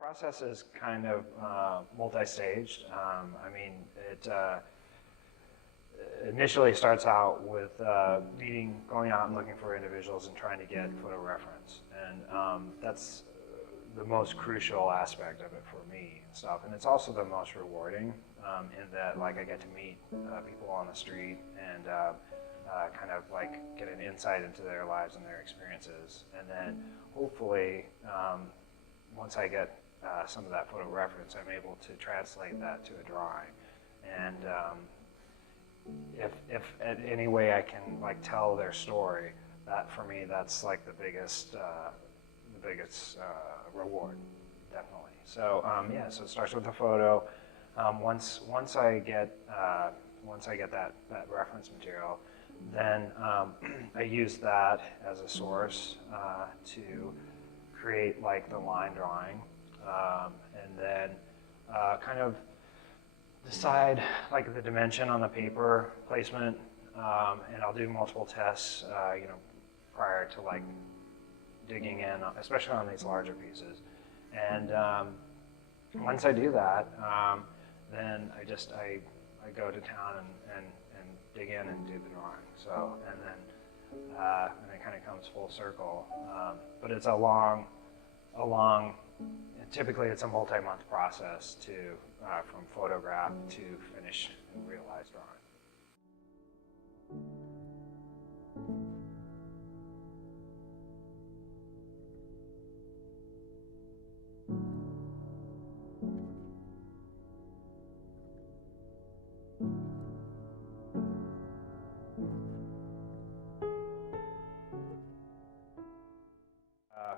Process is kind of multi-staged. I mean, it initially starts out with going out and looking for individuals and trying to get photo reference. And that's the most crucial aspect of it for me and stuff. And it's also the most rewarding in that, like, I get to meet people on the street and kind of like get an insight into their lives and their experiences. And then hopefully, once I get some of that photo reference, I'm able to translate that to a drawing. And if in any way I can like tell their story, that for me, that's like the biggest reward, definitely. So yeah, so it starts with a photo. Once I get that reference material, then I use that as a source to create like the line drawing, and then kind of decide like the dimension on the paper placement, and I'll do multiple tests, prior to like digging in, especially on these larger pieces. And once I do that, then I go to town and dig in and do the drawing. So and it kind of comes full circle. But it's a long. Typically, it's a multi-month process from photograph to finish and realize drawing.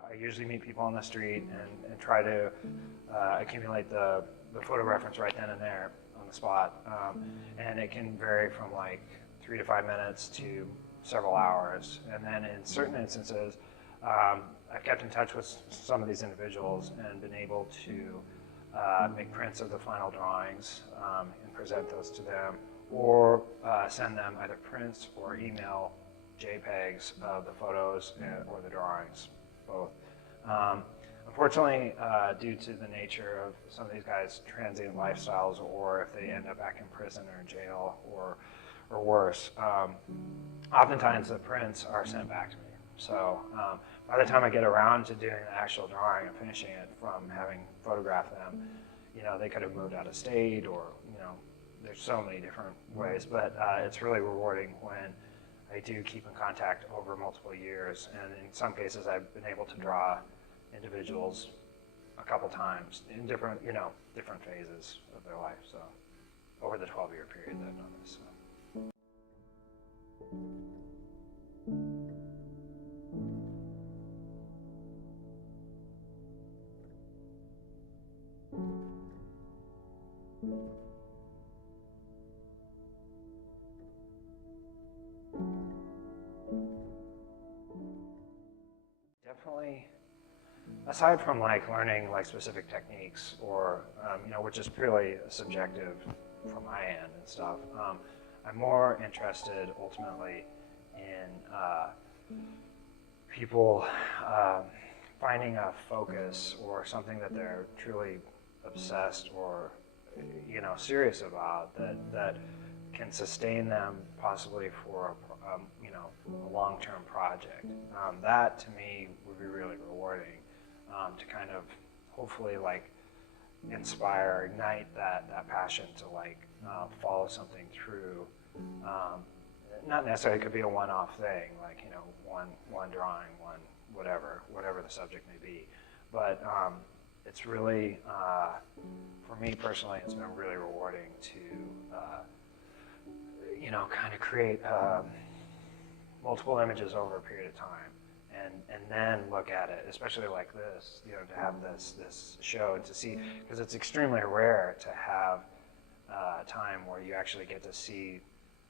I usually meet people on the street and try to accumulate the photo reference right then and there on the spot. And it can vary from like 3 to 5 minutes to several hours. And then in certain instances, I've kept in touch with some of these individuals and been able to make prints of the final drawings and present those to them, or send them either prints or email JPEGs of the photos or the drawings, both. Unfortunately, due to the nature of some of these guys' transient lifestyles, or if they end up back in prison or in jail or worse, oftentimes the prints are sent back to me. So by the time I get around to doing the actual drawing and finishing it from having photographed them, they could have moved out of state, or there's so many different ways. But it's really rewarding when I do keep in contact over multiple years, and in some cases I've been able to draw individuals a couple times in different phases of their life. So over the 12-year period that I've done this. Definitely, aside from like learning like specific techniques, or which is purely subjective from my end and stuff, I'm more interested ultimately in people finding a focus or something that they're truly obsessed or serious about, that can sustain them possibly for a long-term project. That to me would be really rewarding, to kind of hopefully like inspire, ignite that passion to like follow something through. Not necessarily, it could be a one-off thing, like one drawing, one whatever the subject may be, but it's really, for me personally, it's been really rewarding to kind of create multiple images over a period of time, and then look at it, especially like this, to have this show and to see, because it's extremely rare to have a time where you actually get to see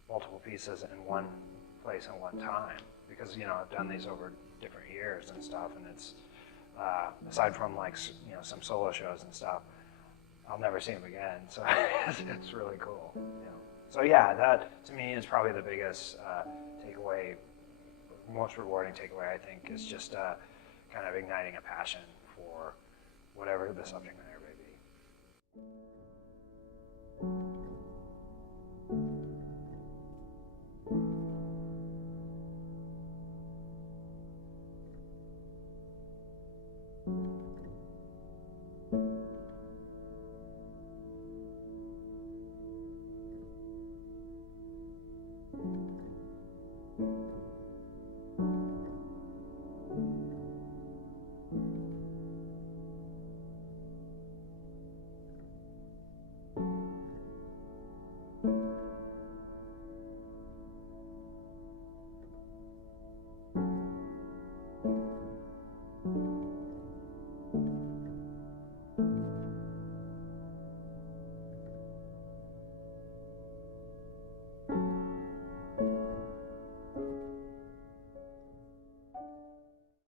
multiple pieces in one place and one time, because I've done these over different years and stuff, and it's aside from like some solo shows and stuff, I'll never see them again, so it's really cool. So yeah, that to me is probably the biggest takeaway, most rewarding takeaway, I think, is just kind of igniting a passion for whatever the subject matter may be.